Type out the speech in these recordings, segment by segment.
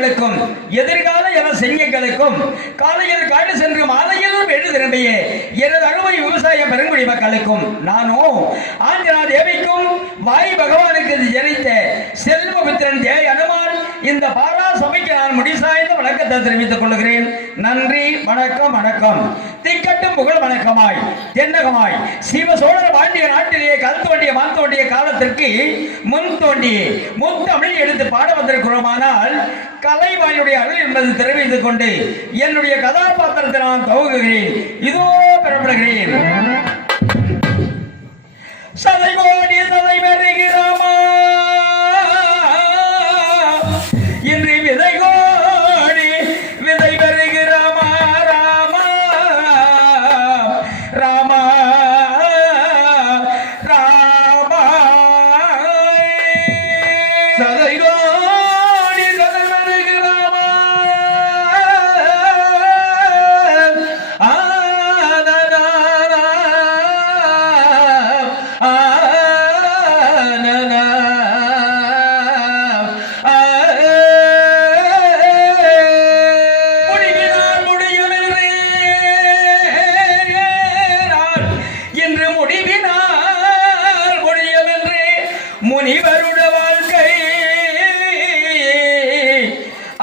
விலங்குகளுக்கும் எதிர்கால என சிங்கங்களுக்கும் காலையில் காடு சென்று மாலையில் வெடு திரும்பிய எனது அழுவை விவசாய பெருங்குடி மக்களுக்கும் நானோ ஆஞ்சனா தேவிக்கும் வாய் பகவானுக்கு ஜெயித்த செல்வபுத்திரன் ஜெய அனுமான் இந்த பாரா சபைக்கு நான் முடிசாய்ந்த வணக்கத்தை தெரிவித்துக் கொள்கிறேன். நன்றி, வணக்கம். வணக்கம். திக்கட்டும் புகழ் வணக்கமாய் தென்னகமாய் சிவ சோழர பாண்டிய நாட்டிலேயே கல் தோண்டிய மான் தோண்டிய காலத்திற்கு முன் தோண்டி முத்தமிழ் எடுத்து பாட வந்திருக்கிறோமானால் கலைவாயுடைய அருள் என்பது தெரிவித்துக் கொண்டு என்னுடைய கதாபாத்திரத்தை நான் துவங்குகிறேன். இதோ பெறப்படுகிறேன். சதை கோடி சதை பெறுகிறாமா இன்று விதை கோடி விதை பெறுகிறாமா ராமா ராமா ராமா சதை கோடி சதை பெறுகிறாமா முனிவருட வாழ்க்கை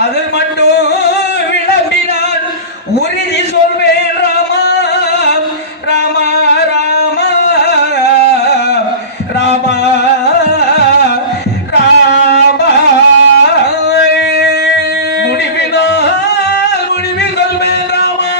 அதில் மட்டும் விளம்பினால் உறுதி சொல்வேன் ராமா ராமா ராமா ராமா ராமா முடிவினால் முடிவில் சொல்வேன் ராமா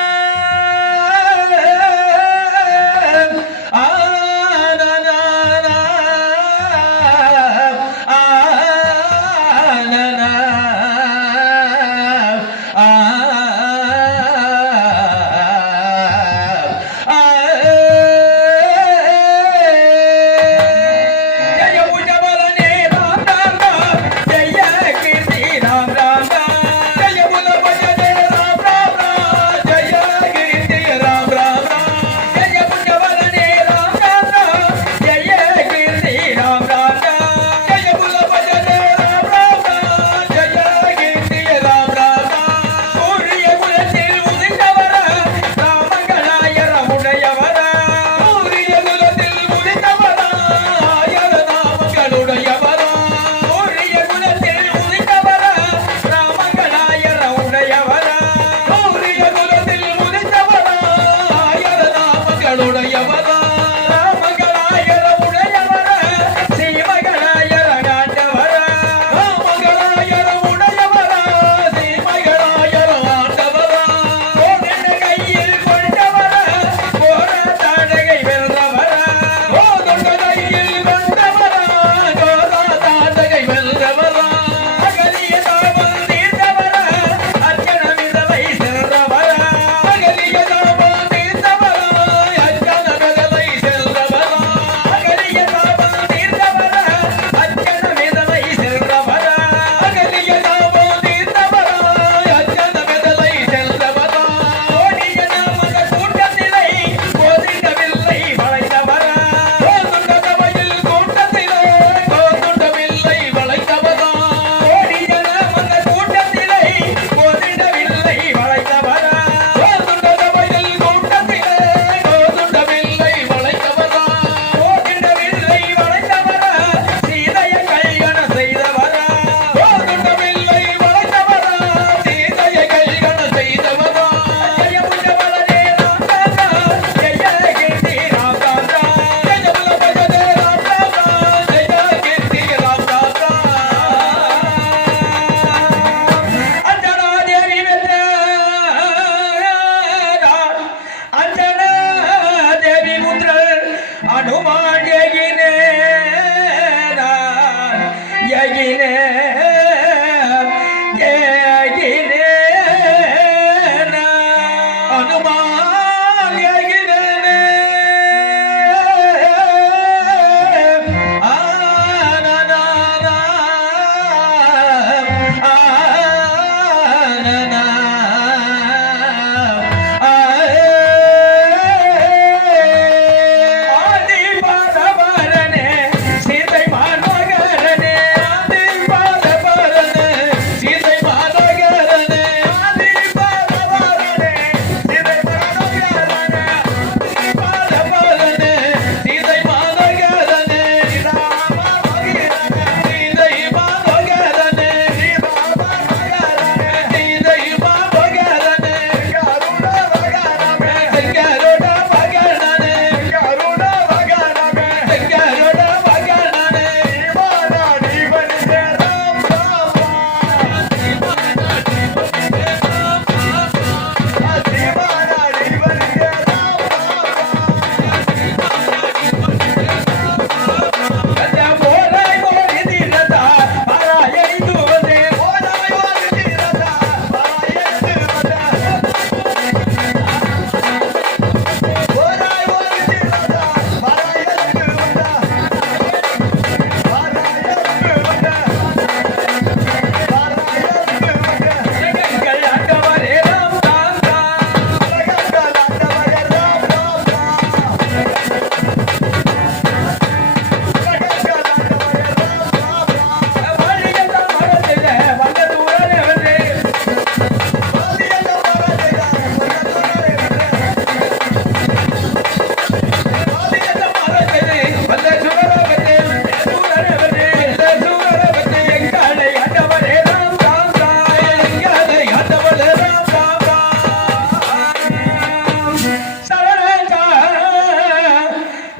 ஆதிபா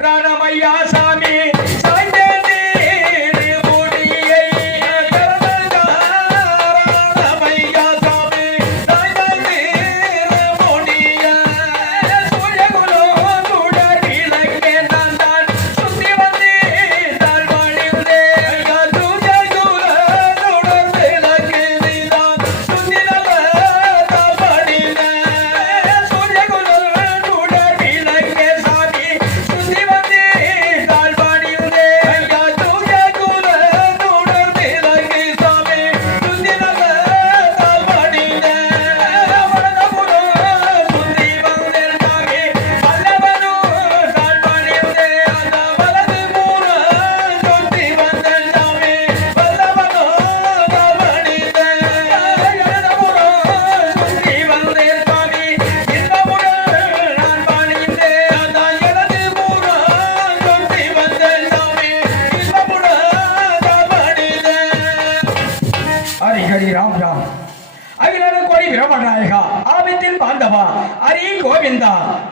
வந்தானமையா சாமி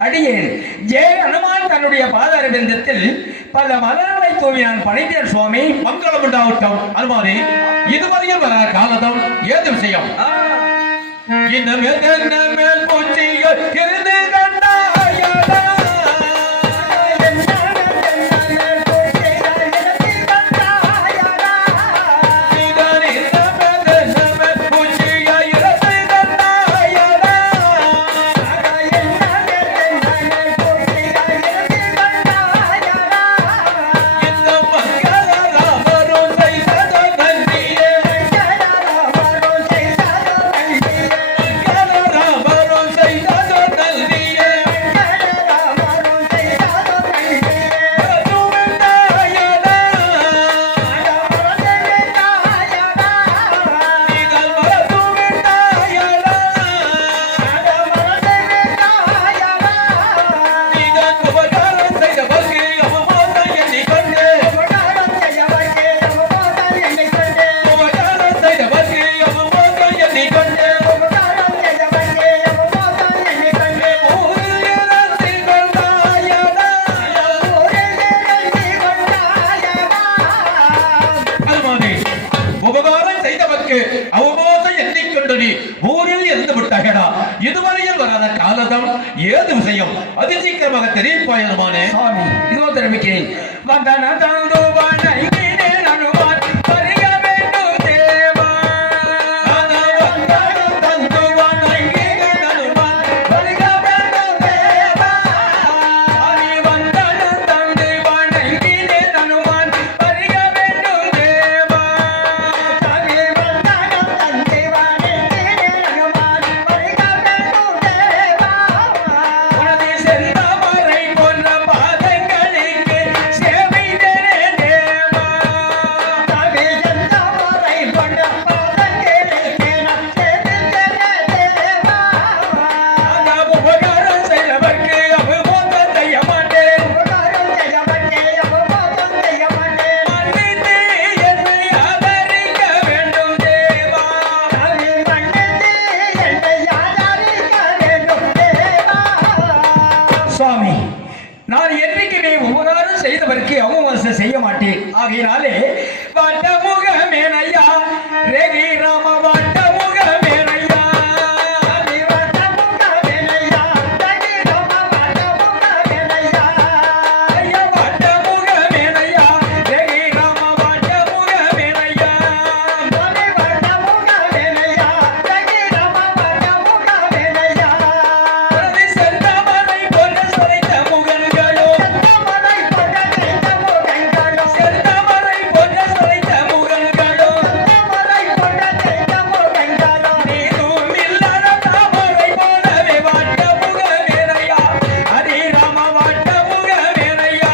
அடியேன் ஜெய ஹனுமான் தன்னுடைய பாதாரவிந்தத்தில் பல மலர்களை தூவினான் பணித்தேன் சுவாமி. மங்களம் உண்டாவட்டும். அனுமானே, இதுவரையில் வர காலதம் ஏது விஷயம்? இன்னும் மேல் பூச்சிகள் இருந்து கண்டாயடா இதுவரையில் வராத காலதம் ஏது விஷயம்? அதி சீக்கிரமாக தெரிவிப்பாயமானே. சாமி இதோ தெரிவிக்கிறேன். வந்தன தந்துவனை அனுமான் பரிய வேண்டும் தேவா. வந்தன தந்துவனை அனுமான் பரிய வேண்டும் தேவா. அரி வந்தன தந்துவனை அனுமான் பரிய வேண்டும் தேவா. அரி வந்தன தந்துவனை அனுமான் பரிய வேண்டும் தேவா. உனது செந்தாமரை போன்ற பாதங்களுக்கு சேவை தரே தேவா. அரி செந்தாமரை போன்ற பாதங்களுக்கு நான் சேவை தரே தேவா. நான் உபகாரம் செய்தவர்க்கு அபமோதம் செய்ய மாட்டேன். உபகாரம் செய்தவர்க்கு அபமோதம் செய்ய மாட்டேன். மன்னித்து என்னை ஆதரிக்க வேண்டும் தேவா. அரி மன்னித்து என்னை ஆதரிக்க வேண்டும் தேவா. சுவாமி, நான் என்றைக்குமே உபகாரம் செய்தவர்க்கு அவமோசம் செய்ய மாட்டேன். ஆகையினாலே வட்டமுகமேனையா ரேகி ராம வட்டமுகமேனையா. அரி வட்டமுகமேனையா ரேகி ராம வட்டமுகமேனையா. ஐயா வட்டமுகமேனையா ரேகி ராம வட்டமுகமேனையா. அரி வட்டமுகமேனையா ரேகி ராம வட்டமுகமேனையா. அரி செந்தாமரை போன்ற சிறைத்த முகன்களோ. செந்தாமரை போன்ற சிறைத்த முகன்களோ. செந்தாமரை போன்ற சிறைத்த முகன்களோ. செந்தாமரை போன்ற சிறைத்த முகன்களோ. நீரும் இல்லாத தாமரை போலவே வட்டமுகமேனையா. அரி ராம வட்டமுகமேனையா.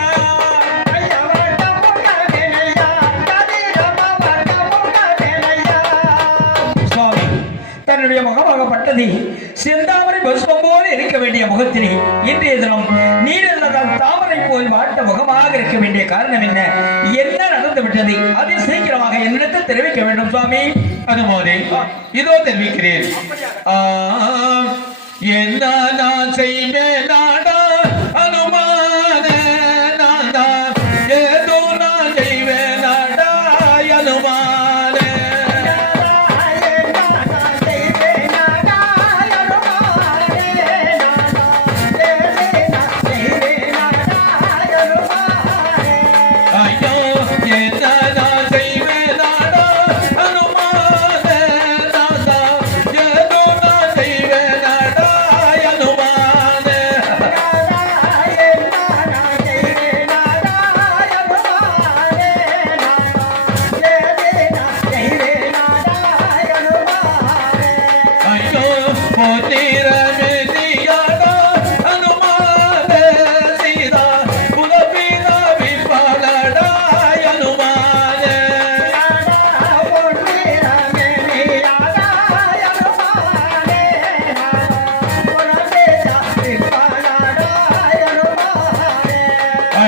ஐயா வட்டமுகமேனையா அரி ராம வட்டமுகமேனையா. சுவாமி, தன்னுடைய முகமாகப்பட்டது செந்தாமரை புஷ்பம் போல இருக்க வேண்டிய முகத்திலே இன்றைய தினம் நீரில்லதால் தாமரை போல் வாட்ட முகமாக இருக்க வேண்டிய காரணம் என்ன? என்ன நடந்து விட்டது? அதை சீக்கிரமாக என்னிடத்தில் தெரிவிக்க வேண்டும் சுவாமி. அனுமானே, இதோ தெரிவிக்கிறேன். என்ன நான் செய்வேன் நாடா அனுமான நான்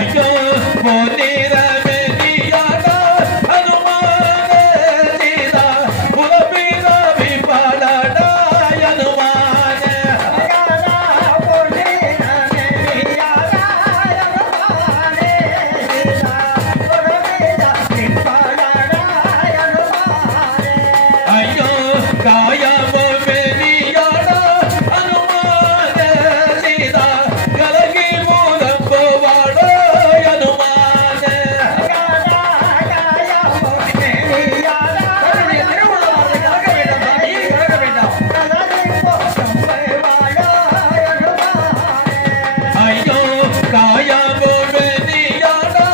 ஐயோ பொன்னிறமே நீயாடா அனுமான சீதா புலபிதாவி பாடடா அனுமான ஐயோ காயமோ வெளியாடா அனுமான சீதா கலகி மூலம் போவாடா அனுமான தன்னுடைய திருவுள்ளமானது கலக்க வேண்டாம் சாமி, கலக்க வேண்டாம். ஐயோ காயமோ வெளியாடா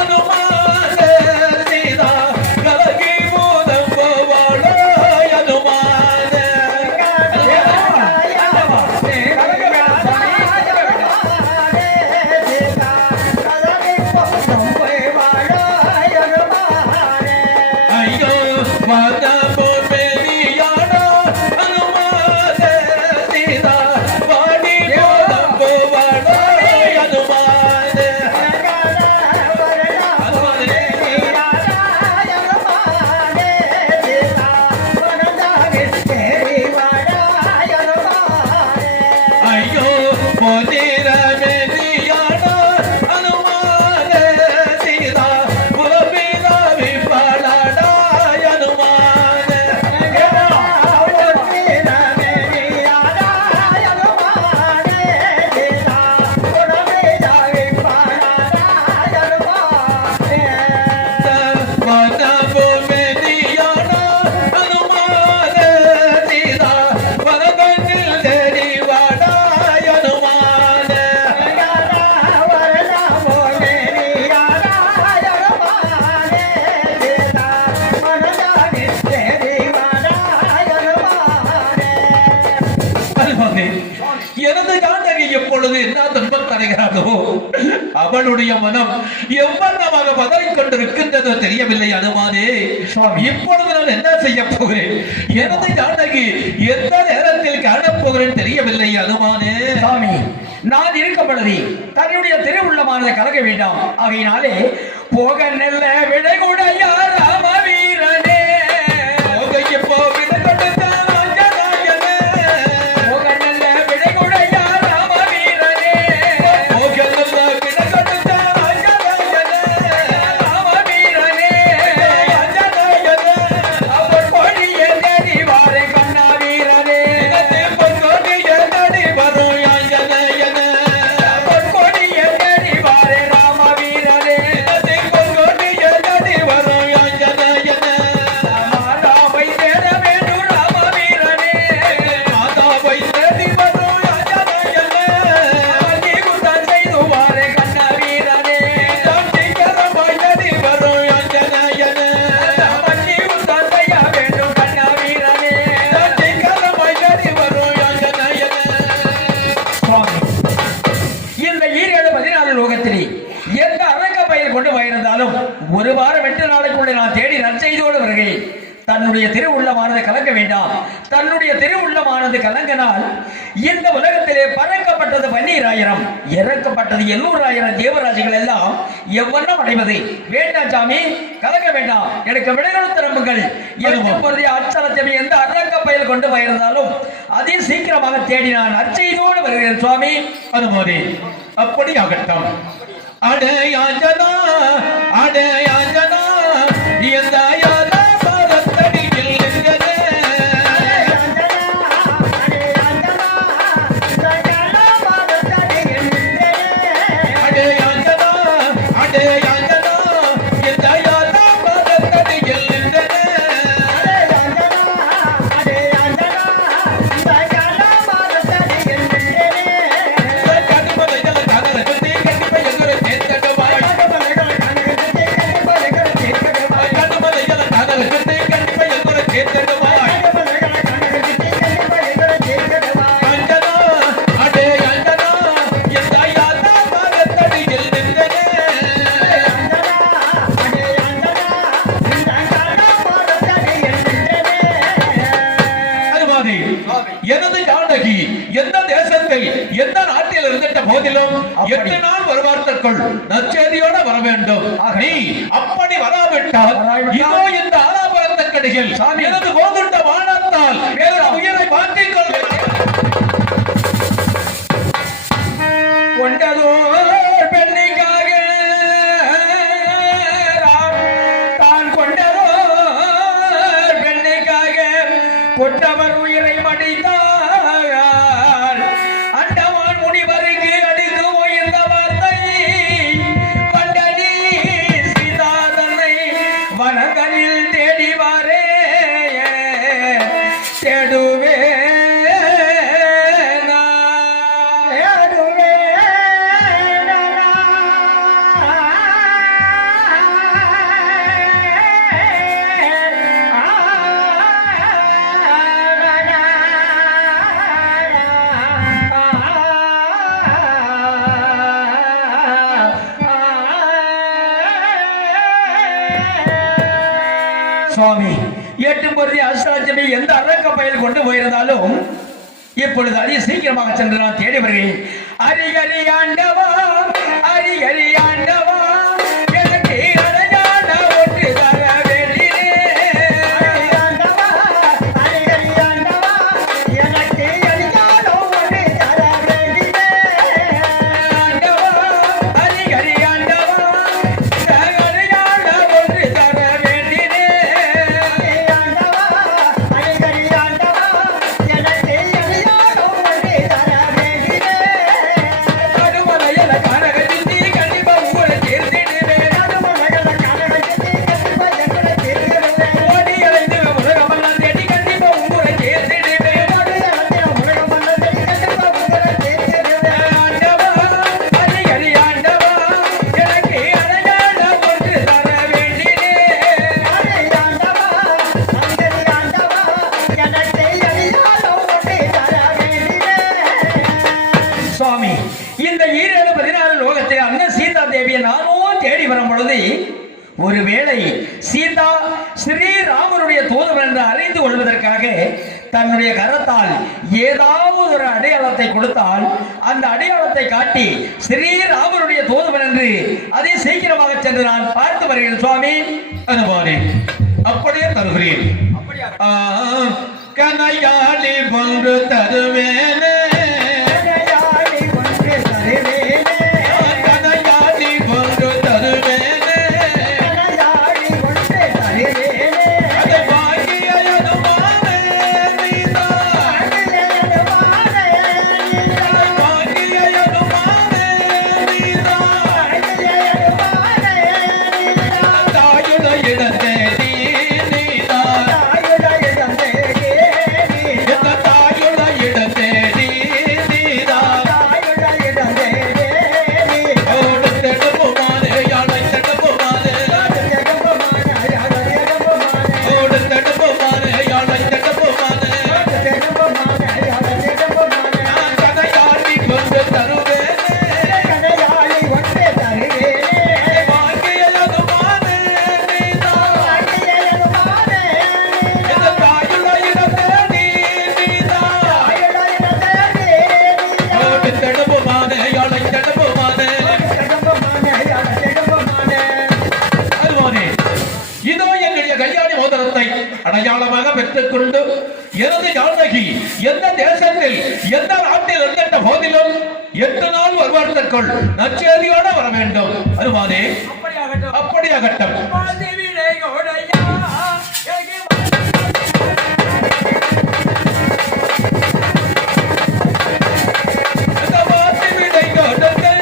அனுமான சீதா கலகி மூலம் போவாடா அனுமான ஐயோ மதமோ வெளியாடா அனுமான சீதா வாடி மூலம் போவாடா அனுமான ஐயோ பொன்னிறமே நீயாடா அனுமான சீதா புலபிதாவி பாடடா அனுமான மனமோ வெளியாடா அனுமான சீதா வரதனில் தெரிவாடா அனுமான அனுமானே, எனது ஜானகி எப்பொழுது என்ன துன்பம் தருகிறாளோ அவளுடைய மனம் எவ்வளவாக பதறிக் கொண்டிருக்கின்றதோ தெரியவில்லை அனுமானே. இப்பொழுது நான் என்ன செய்ய போகிறேன்? எனது ஜானகி எந்த நேரத்தில் காணப் போகிறேன் தெரியவில்லை அனுமானே. சாமி, நான் இருக்கப்படவே தன்னுடைய திருவுள்ளமானதை கலக்க வேண்டாம். ஆகையினாலே போக நெல்ல விடைகுடையா ராம வீரனே, போகைய போகிற கொடுத்தான் அஞ்சனாயனே. போக நெல்ல விடைகுடையா ராம வீரனே, போகெல்லாம் விடை கொடுத்தான் அஞ்சனாயனே. ராம வீரனே, அஞ்சனாயனே. அவர் பொழிய தெரிவாரே கண்ணா வீரனே, இனத்தை பொன்கொடிய நடி வரும் அஞ்சனாயனே. பொற்கொடிய தெரிவாரே ராம வீரனே, இனத்தை பொன்கொடிய நடி வரும் அஞ்சனாயனே. மாதாவை தேட வேண்டும் ராம வீரனே, மாதாவை தேடி வரும் அஞ்சனாயனே. வள்ளி குத்தம் செய்துவாரே கண்ணா வீரனே, சீக்கிரமாய் நடி வரும் அஞ்சனாயனே. வள்ளி குத்தம் செய்ய வேண்டும் கண்ணா வீரனே. சீக்கிரமாய் நடி வரும் அஞ்சனாயனே. சுவாமி, இந்த ஈரேழு 14 லோகத்திலே எந்த அரங்க பயிர் கொண்டு போயிருந்தாலும் ஒரு வாரம் 8 நாளைக்குள்ளே நான் தேடி நற்செய்தியோடு வருகிறேன். தன்னுடைய திருவுள்ளமானது கலங்க வேண்டாம். தன்னுடைய திருவுள்ளமானது கலங்கினால் இந்த உலகத்திலே பறக்கப்பட்டது 12,000, இறக்கப்பட்டது 700,000 தேவராசிகள் எல்லாம் எவ்வண்ணம் அடைவது? வேண்டாம் சாமி, கலங்க வேண்டாம். எனக்கு விடைகளும் திரும்புங்கள். எனக்கு பொருதி அச்சலத்தமி எந்த அரங்க பயில் கொண்டு போயிருந்தாலும் அதை சீக்கிரமாக தேடி நான் நற்செய்தியோடு வருகிறேன் சுவாமி. அனுமானே, அப்படி ஆகட்டும். அடையாஞ்சனா அடையாஞ்சனா எந்த யாரா மரத்தடியில் நின்றதே. அடையாஞ்சனா அடையாஞ்சனா எந்த யாரா மரத்தடியில் நின்றதே. கண்டிப்பா எதிர சேர்த்தடுவாய் நற்செய்தியோட வர வேண்டும். நீ அப்படி வராவிட்டால் இதோ இந்த ஆலாபரத்த கடிகள் எனது கோதுண்ட வானத்தால் எனது உயிரை மாற்றிக் கொள்வேன். கொண்டதோ பெண்ணிக்காக தான் கொண்டதோ பெண்ணிக்காக கொண்டவர் உயிரை மடித்தார். அண்டவான் முனிவருக்கு அடித்து போயிருந்த வார்த்தை கண்டனி சீதாதனை வனங்களில் தேடிவாரே தேடுவே சுவாமி எட்டும்பொருதி அஷ்டாட்சமி எந்த அரக்க பயில் கொண்டு போயிருந்தாலும் இப்பொழுது அதிக சீக்கிரமாக சென்று நான் தேடி வருகிறேன். அரிகரி ஆண்டவா அரிகரி ஆண்டவா எனக்கு அழகான ஒன்று தர வேண்டினே. ஆண்டவா அரிகரி ஆண்டவா அழகான ஒன்று தர வேண்டினே. கருமலையில கனகத்திந்தி கண்டிப்பா உங்களை தீர்த்திடுவேன். ஓடி அலைந்து உலகமெல்லாம் தேடி கண்டிப்பா உங்களை தீர்த்திடுவேன். ஆண்டவா அரிகரி ஆண்டவா எனக்கு அழகான ஒன்று தர வேண்டினே. சுவாமி இந்த 14 லோகத்தில் அண்ணன் சீதா தேவியை நானும் தேடி வரும் பொழுது ஒருவேளை சீதா ஸ்ரீராமனுடைய தூதர் என்று அறிந்து கொள்வதற்காக தன்னுடைய கரத்தால் ஏதாவது ஒரு அடையாளத்தை கொடுத்தால் அந்த அடையாளத்தை காட்டி ஸ்ரீராமனுடைய தூதர் என்று அதை சீக்கிரமாக சென்று நான் பார்த்து வருகிறேன். சுவாமி அனுமானே அப்படியே தருகிறேன். கனையாளி ஒன்று தருவேனே கனையாளி ஒன்று தருவேனே அதை வாங்கிய அனுமானே நீதான் வாங்கிய அனுமானே நீதான் தாயுட இடத்தே நீதான் இந்த தாயுட இடத்தே நீதான் ஓடுத்தெடுப்புமானே யாழை தடுப்புமானே ஓடுத்தெடுப்புமானே யாழை தடுப்புமானே நான் கதையாடி கொண்டு தருவேனே வாங்கிய அனுமானே நீதான் இந்த தாயுட இடத்தே நீதான் ஓடுத்தெடுப்புமானே யாழை தடுப்புமானே அல்வானே இதோ என்னுடைய கல்யாணி மோதிரத்தை அடையாளமாக பெற்றுக்கொண்டு எனது ஜானகி எந்த தேசத்தில் எந்த நாட்டில் இருந்த போதிலும் 8 நாள் வருவார்த்தற்குள் நற்செய்தியோட வர வேண்டும். அல்வானே அப்படியாகட்டும். அந்த மாத்தி விடை கொடுத்து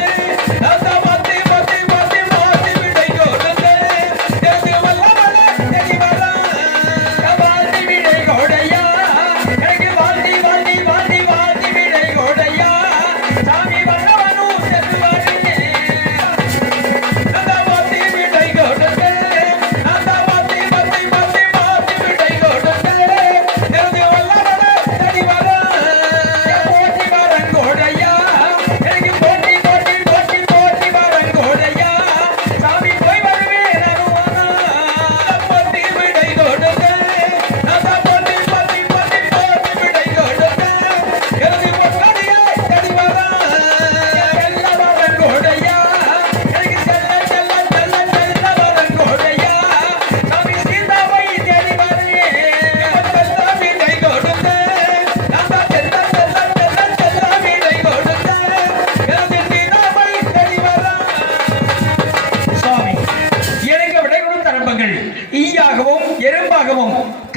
அந்த மாத்தி மாத்தி மாத்தி மாத்தி விடை கொடுத்து எனக்கு வல்லவல்ல தெளிவல்ல வாழ்த்தி விடை கோடையா எனக்கு வாழ்த்தி வாழ்த்தி வாழ்த்தி வாழ்த்தி விடை கோடையா சாமி வல்லவனும் செல்வாரினே. அந்த மாத்தி விடை கொடுத்து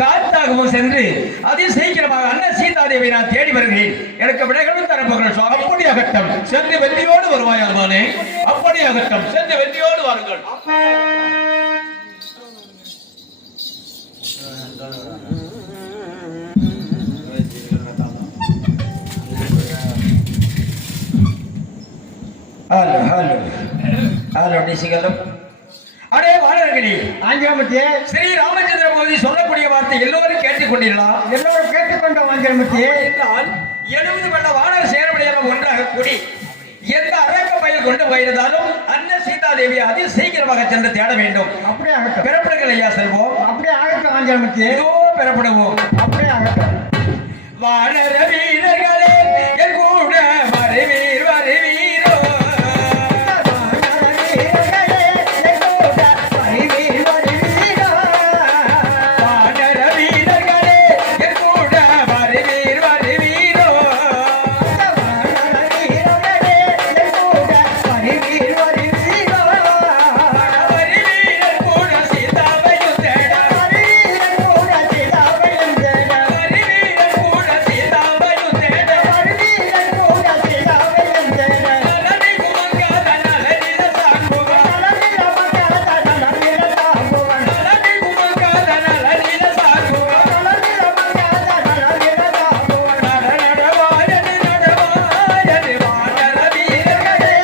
காத்தாகவும் சென்று அதி சீக்கிரமாக அண்ணன் சீதாதேவி நான் தேடி வருகிறேன். எனக்கு விடைகளும் தரப்போகிறேன் சுவாமி. அப்படியாகட்டும், சென்று வெற்றியோடு வருவாய் அனுமானே. அப்படியாகட்டும், சென்று வெற்றியோடு வாருங்கள். ஹலோ ஹலோ ஹலோ டிசிகளும் அடே வாழர்களே, ஆஞ்சலமூர்த்தி, ஸ்ரீ ராமச்சந்திர மோதி சொல்லக்கூடிய வார்த்தை எல்லோரும் கேட்டுக்கொண்டீர்களா? எல்லோரும் கேட்டுக்கொண்டோம் ஆஞ்சலமூர்த்தி. என்றால் 70 வெள்ள வானர் சேரவடையாமல் ஒன்றாக கூடி எந்த அரக்க பயில் கொண்டு போயிருந்தாலும் அண்ணன் சீதாதேவி அதி சீக்கிரமாக சென்று தேட வேண்டும். அப்படியே ஆகட்டும், பிறப்பிடுங்கள் ஐயா, செல்வோம். அப்படியே ஆகட்டும் ஆஞ்சலமூர்த்தி, இதோ பிறப்பிடுவோம். அப்படியே ஆகட்டும். வானர வீரர்களே என் கூட வருவீர் வருவீரோ. வானர வீரர்களே என் கூட வருவீர் வருவீரோ. வருவீரர் கூட சீதாவையும் தேட. வருவீரர் கூட சீதாவையும் தேட. நலனை குமங்காத நலனில சாங்குவான். நலனை குமங்காத நலனில சாங்குவான். நடவாயது நடவாயது வானர வீரர்களே.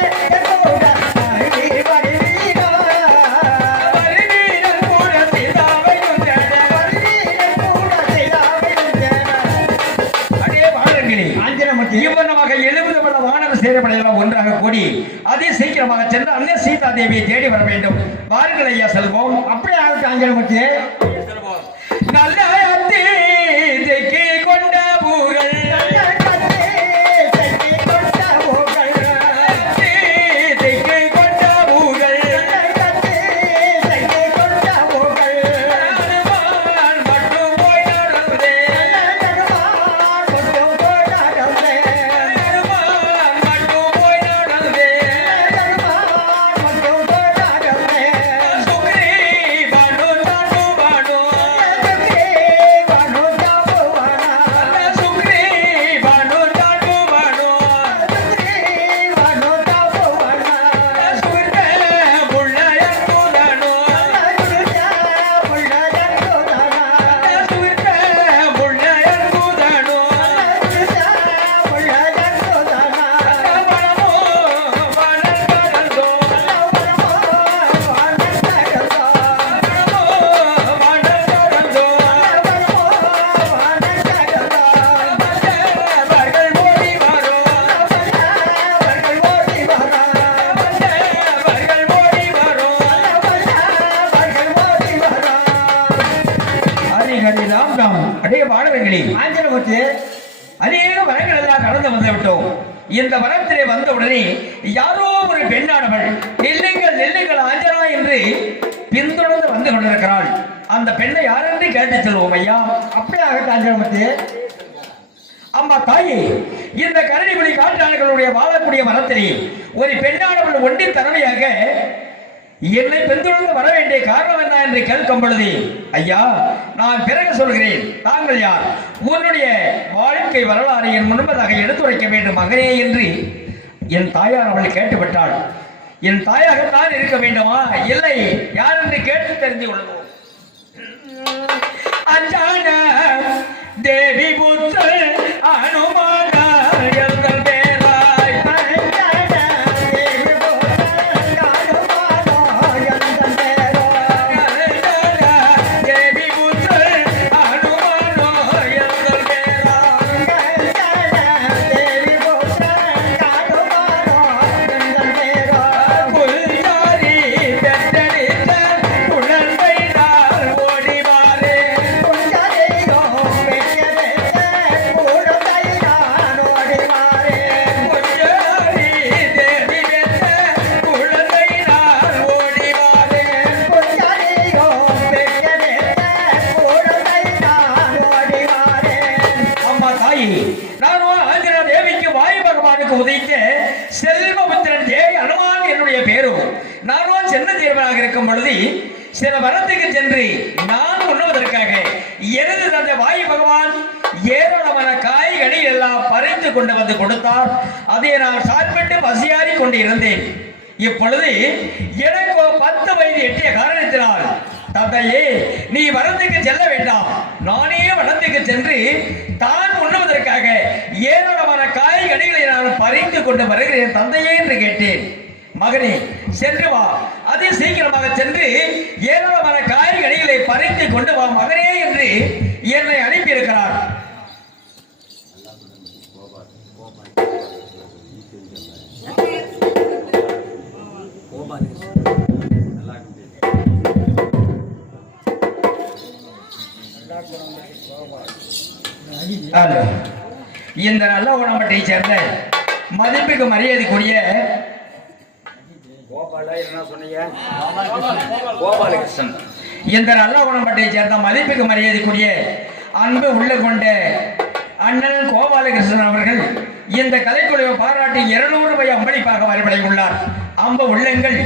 வருவீரர் கூட சீதாவையும் தேட. அடே வானரங்களே, ஆஞ்சலமூர்த்தி, இவ்வளவாக 70 வெள்ள வானர சேரப்படையெல்லாம் ஒன்றாக கூடி அதி சீக்கிரமாக சென்று அன்னை சீதாதேவியை தேடி வர வேண்டும். வாருங்கள் ஐயா, செல்வோம். அப்படியே ஆகட்டும் ஆஞ்சலமூர்த்தி. நல்ல அத்தீதிக்கு கொண்ட பூகள் அத்தீதிக்கு கொண்ட பூகள் அனுமான் மட்டும் போய் நடந்தே. அனுமான் மட்டும் போய் நடந்தே. சுக்ரீ பானு தானு பானு. சுக்ரீ பானு தானு பானு. சுகிர்த புள்ளையங்குதானோ. சுகிர்த புள்ளையங்குதானோ. பணமோ வனங்கடந்தோ. வந்தவர்கள் ஓடி வரோ. வந்தவர்கள் ஓடி வரோ. ஹரி ஹரி ராம் ராம். அடே வாழவர்களே, ஆஞ்சலமூர்த்தி, அநேக வரங்கள் எல்லாம் கடந்து வந்து விட்டோம். இந்த வரத்திலே வந்தவுடனே யாரோ ஒரு பெண்ணானவள் நெல்லுங்கள் நெல்லுங்கள் ஆஞ்சனா என்று பின்தொடர்ந்து வந்து கொண்டிருக்கிறாள். அந்த பெண்ணை யாரென்று கேட்டு செல்வோம் ஐயா. அப்படியே ஆகட்டும் ஆஞ்சலமூர்த்தி. அம்மா தாயே, இந்த கரடிபுலி காட்டாளர்களுடைய வாழக்கூடிய மரத்திலே ஒரு பெண்ணானவள் ஒண்டி தலைமையாக என்னை பின்தொடர்ந்து வர வேண்டிய காரணம் என்ன என்று கேட்கும் பொழுது, ஐயா நான் பிறகு சொல்கிறேன், தாங்கள் யார், உன்னுடைய வாழ்க்கை வரலாறு என் முன்பதாக எடுத்துரைக்க வேண்டும் மகனே என்று என் தாயார் அவள் கேட்டுவிட்டாள். என் தாயாகத்தான் இருக்க வேண்டுமா, இல்லை யார் என்று கேட்டு தெரிந்து கொள்வோம். அஞ்சான தேவி புத்தர் அனுமான எங்கள் பேராய். தேவி புத்தர் அனுமானோ எங்கள் பேராய். புல்ஜாரி பெற்றெடுத்த குழந்தை நாள் ஓடிவாரே. புல்ஜாரி தேவி பெற்ற குழந்தை நாள் ஓடிவாரே. அம்மா தாயி, நானோ ஆஞ்சனா தேவிக்கு வாயு பகவானுக்கு உதைத்த செல்வபுத்திரன் ஜெய் அனுமான் என்னுடைய பேரும். நானோ சின்ன தேவனாக இருக்கும் பொழுது சில வரத்துக்கு சென்று நான் உண்ணுவதற்காக எனது தந்தை வாயு பகவான் ஏராளமான காய்கறி எல்லாம் பறித்து கொண்டு வந்து கொடுத்தார். அதை நான் சாப்பிட்டு பசியாறி கொண்டு இருந்தேன். இப்பொழுது எனக்கு 10 வயது எட்டிய காரணத்தினால், தந்தையே நீ வனத்துக்கு செல்ல வேண்டாம், நானே வனத்துக்கு சென்று தான் உண்ணுவதற்காக ஏராளமான காய்கறிகளை நான் பறித்து கொண்டு வருகிறேன் தந்தையே என்று கேட்டேன். மகனே சென்று வா, அதி சீக்கிரமாக சென்று ஏராளமான காய்கறிகளை பறித்து கொண்டு வா மகனே என்று என்னை அனுப்பியிருக்கிறார். இந்த நல்ல உடம்பட்டை சேர்ந்த மதிப்புக்கு மரியாதைக்குரிய கோபாலகிருஷ்ணன், இந்த நல்ல உடம்பட்டை சேர்ந்த மதிப்புக்கு மரியாதைக்குரிய அன்பு உள்ள கொண்ட அண்ணன் கோபாலகிருஷ்ணன் அவர்கள் இந்த கலைக்குழுவை பாராட்டி 200 ரூபாய் அம்பளிப்பாக வரவழைத்துள்ளார். அம்ப உள்ளங்கள்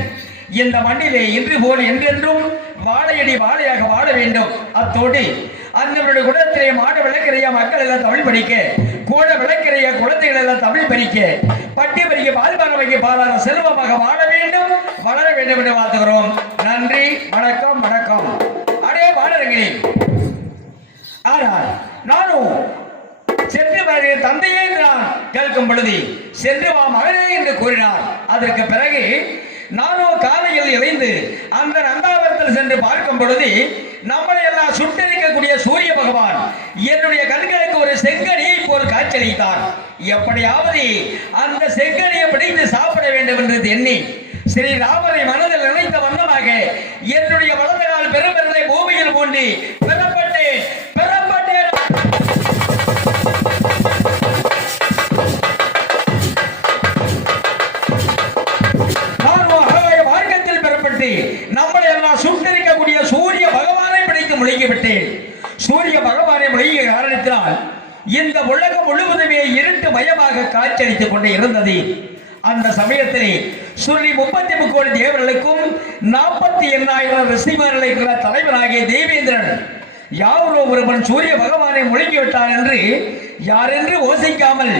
இந்த மண்ணிலே இன்று போல் என்றென்றும் வாழையடி வாழையாக வாழ வேண்டும். அத்தோடு அந்தவருடைய குலத்திலே மாட விளக்கிறைய மக்கள் எல்லாம் தமிழ் படிக்க, கூட விளக்கிறைய குழந்தைகள் எல்லாம் தமிழ் படிக்க, பட்டி பறிக்க பால் பறவைக்கு பாலான செல்வமாக வாழ வேண்டும், வளர வேண்டும் என்று வாழ்த்துகிறோம். நன்றி, வணக்கம். வணக்கம். அடே பாடரங்களே, ஆனால் நானும் சென்று வருகிற தந்தையே நான் கேட்கும் பொழுது சென்று வா மகனே என்று கூறினார். அதற்கு பிறகு நானும் காலையில் இணைந்து அந்த நந்தாவரத்தில் சென்று பார்க்கும் பொழுது நம்மளை எல்லாம் சுட்டரிக்கக்கூடிய சூரிய பகவான் என்னுடைய கண்களுக்கு ஒரு செங்கனியை போல் காட்சியளித்தார். எப்படியாவது அந்த செங்கனியை பிடித்து சாப்பிட வேண்டும் என்று எண்ணி ஸ்ரீராமரை மனதில் நினைத்த வண்ணமாக என்னுடைய வலது கால் பெரும்பெருளை பூமியில் பூண்டி பெறப்பட்டேன். நம்மளை எல்லாம் சுட்டரிக்கக்கூடிய சூரிய பகவானை பிடித்து முழுகிவிட்டேன். சூரிய பகவானை முழுகிய காரணத்தினால் இந்த உலகம் முழுவதுமே இருட்டு மயமாக காட்சியளித்துக் கொண்டு இருந்தது. அந்த சமயத்திலே சொல்லி 33 கோடி தேவர்களுக்கும் 48,000 ரிஷிமார்களை தலைவனாகிய தேவேந்திரன் யாரோ ஒருவன் சூரிய பகவானை முழுங்கிவிட்டான் என்று யாரென்று யோசிக்காமல்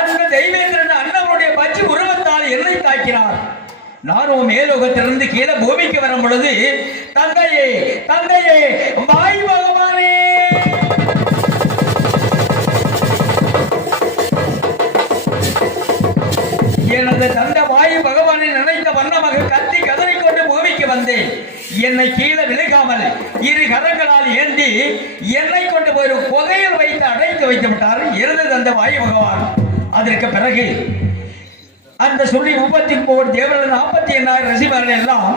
அந்த தேவேந்திரன் அண்ணவனுடைய பச்சை உருவத்தால் என்னை தாக்கினார். நானும் மேலோகத்திலிருந்து கீழே பூமிக்கு வரும் பொழுது தந்தையே தந்தையே வாயு பகவானே, எனது தந்தை வாயு பகவானை நினைத்த வண்ணமாக கத்தி கதறிக்கொண்டு பூமிக்கு வந்தேன். என்னை கீழே விழுகாமல் 2 கரங்களால் ஏந்தி என்னை கொண்டு போய் ஒரு புகையில் வைத்து அடைத்து வைத்து விட்டார் எனது தந்தை வாயு பகவான். அதற்கு பிறகு அந்த சொல்லி 33 தேவர்கள் 48,000 ரிஷிமார்கள் எல்லாம்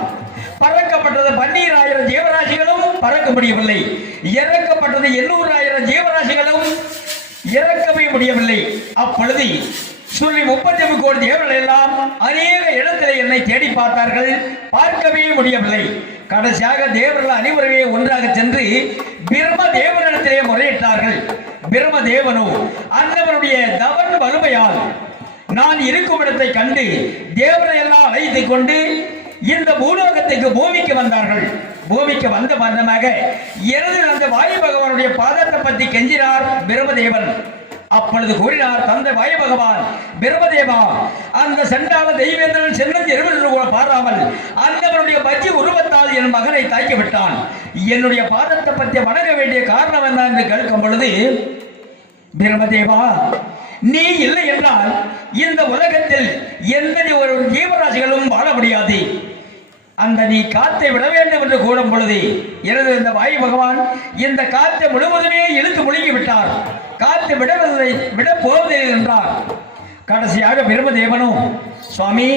பறக்கப்பட்டது. 12,000 ஜீவராசிகளும் பறக்க முடியவில்லை. இறக்கப்பட்டது 800,000 ஜீவராசிகளும் இறக்கவே முடியவில்லை. அப்பொழுது சொல்லி 33 கோடி தேவர்கள் எல்லாம் அநேக இடத்திலே என்னை தேடி பார்த்தார்கள், பார்க்கவே முடியவில்லை. கடைசியாக தேவர்கள் அனைவருமே ஒன்றாக சென்று பிரம்ம தேவனிடத்திலே முறையிட்டார்கள். பிரம்ம தேவனோ அன்னவருடைய தவன் வலிமையால் நான் இருக்கும் இடத்தை கண்டு தேவரை எல்லாம் அழைத்துக் கொண்டு இந்த பூலோகத்துக்கு பூமிக்கு வந்தார்கள். பூமிக்கு வந்த வண்ணமாக எனது அந்த வாயு பகவானுடைய பாதத்தை பற்றி கெஞ்சினார் பிரம்மதேவன். அப்பொழுது கூறினார் தந்தை வாயு பகவான், பிரம்மதேவா, அந்த சென்றால தெய்வேந்திரன் சென்னஞ்சி எருவில் கூட பாராமல் அந்தவருடைய பஜ்ஜி உருவத்தால் என் மகனை தாக்கிவிட்டான். என்னுடைய பாதத்தை பற்றி வணங்க வேண்டிய காரணம் என்ன என்று கேட்கும் பொழுது, பிரம்மதேவா, நீ இல்லை என்றால் இந்த உலகத்தில் எந்த ஒரு ஜீவராசிகளும் வாழ முடியாது. அந்த நீ காத்தை விட வேண்டும் என்று கூறும் பொழுது எனது இந்த வாயு பகவான் இந்த காத்தை முழுவதுமே இழுத்து முழுங்கி விட்டார். காத்து விடவில்லை, விட போவதில்லை என்றார். கடைசியாக பிரம்மதேவனும், சுவாமி,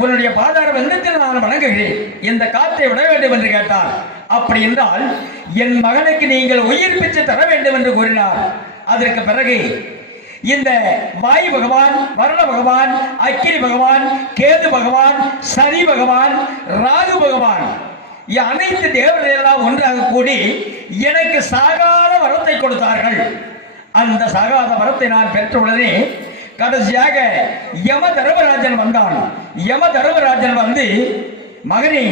உன்னுடைய பாதார வெந்தத்தில் நான் வணங்குகிறேன், இந்த காத்தை விட வேண்டும் என்று கேட்டார். அப்படி என்றால் என் மகனுக்கு நீங்கள் உயிர் பிச்சை தர வேண்டும் என்று கூறினார். அதற்கு பிறகு இந்த வாயு பகவான், வருண பகவான், அக்கினி பகவான், கேது பகவான், சனி பகவான், ராகு பகவான் அனைத்து தேவர்கள் எல்லாம் ஒன்றாக கூடி எனக்கு சாகாத வரத்தை கொடுத்தார்கள். அந்த சாகாத வரத்தை நான் பெற்றவுடனே கடைசியாக யம தர்மராஜன் வந்தான். யம தர்மராஜன் வந்து, மகனே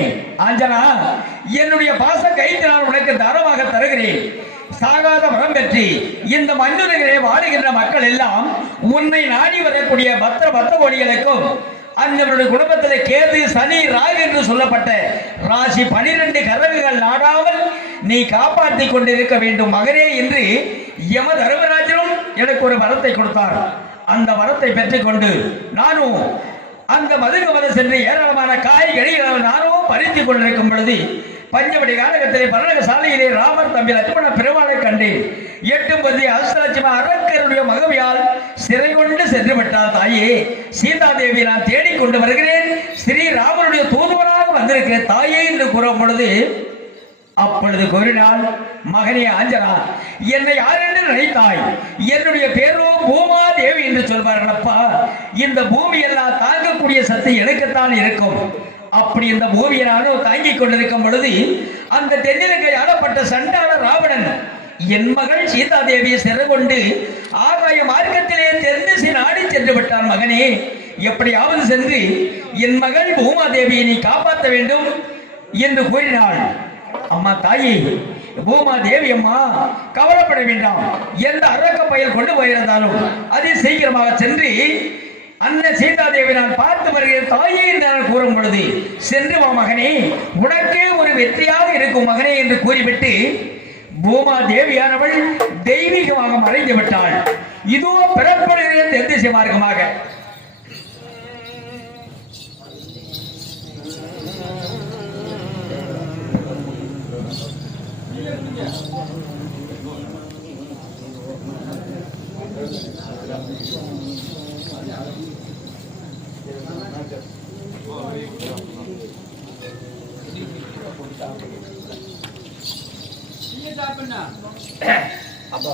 ஆஞ்சனா, என்னுடைய பாச கைத்து நான் உனக்கு தாரமாக தருகிறேன். சாகாத வரம் பெற்றி இந்த மண்ணுலகிலே வாழுகின்ற மக்கள் எல்லாம் உன்னை நாடி வரக்கூடிய பக்த கோடிகளுக்கும் அந்தவருடைய குடும்பத்திலே கேது சனி ராகு என்று சொல்லப்பட்ட ராசி 12 கரகுகள் நாடாமல் நீ காப்பாற்றி கொண்டிருக்க வேண்டும் மகனே என்று யம தர்மராஜனும் எனக்கு ஒரு வரத்தை கொடுத்தார். அந்த வரத்தை பெற்றுக்கொண்டு நானும் அந்த மதுகவன சென்று ஏராளமான காய்கறிகள் நானும் பறித்து கொண்டிருக்கும் பொழுது பஞ்சவடி காலகத்திலே பரணக சாலையிலே ராமர் தம்பி லட்சுமண பெருமாளை கண்டேன். 8 அஷ்டலட்சுமி அரக்கருடைய மகவியால் சிறை கொண்டு சென்று விட்டார். தாயே சீதாதேவி நான் தேடிக்கொண்டு வருகிறேன், ஸ்ரீராமனுடைய தூதுவராக வந்திருக்கிறேன் தாயே என்று கூறும் பொழுது அப்பொழுது கூறினாள், மகனே ஆஞ்சனா, என்னை யார் என்று நினைத்தாய்? என்னுடைய பேரோ பூமாதேவி என்று சொல்வார்கள். அப்பா, இந்த பூமி எல்லாம் தாங்கக்கூடிய சக்தி எனக்குத்தான் இருக்கும். அப்படி இந்த பூமியை நானும் தாங்கிக் கொண்டிருக்கும் பொழுது அந்த தென்னிலங்கை ஆளப்பட்ட சண்டாள ராவணன் என் மகள் சீதாதேவியை சிறை கொண்டு ஆகாய மார்க்கத்திலே தென்திசை நாடி சென்று விட்டான். மகனே, எப்படியாவது சென்று என் மகள் பூமாதேவியை நீ காப்பாற்ற வேண்டும் என்று கூறினாள். அம்மா தாயே, பூமாதேவி அம்மா, கவலைப்பட வேண்டாம். எந்த அரக்க பயிர் கொண்டு போயிருந்தாலும் அதை சீக்கிரமாக சென்று அந்த சீதாதேவி நான் பார்த்து வருகிறேன் தாயே என்று நான் கூறும் பொழுது சென்று வா மகனே, உனக்கே ஒரு வெற்றியாக இருக்கும் மகனே என்று கூறிவிட்டு பூமாதேவியானவள் தெய்வீகமாக மறைந்து விட்டாள். இதோ பெறப்படுகிறது தென்திசை மார்க்கமாக. அப்பா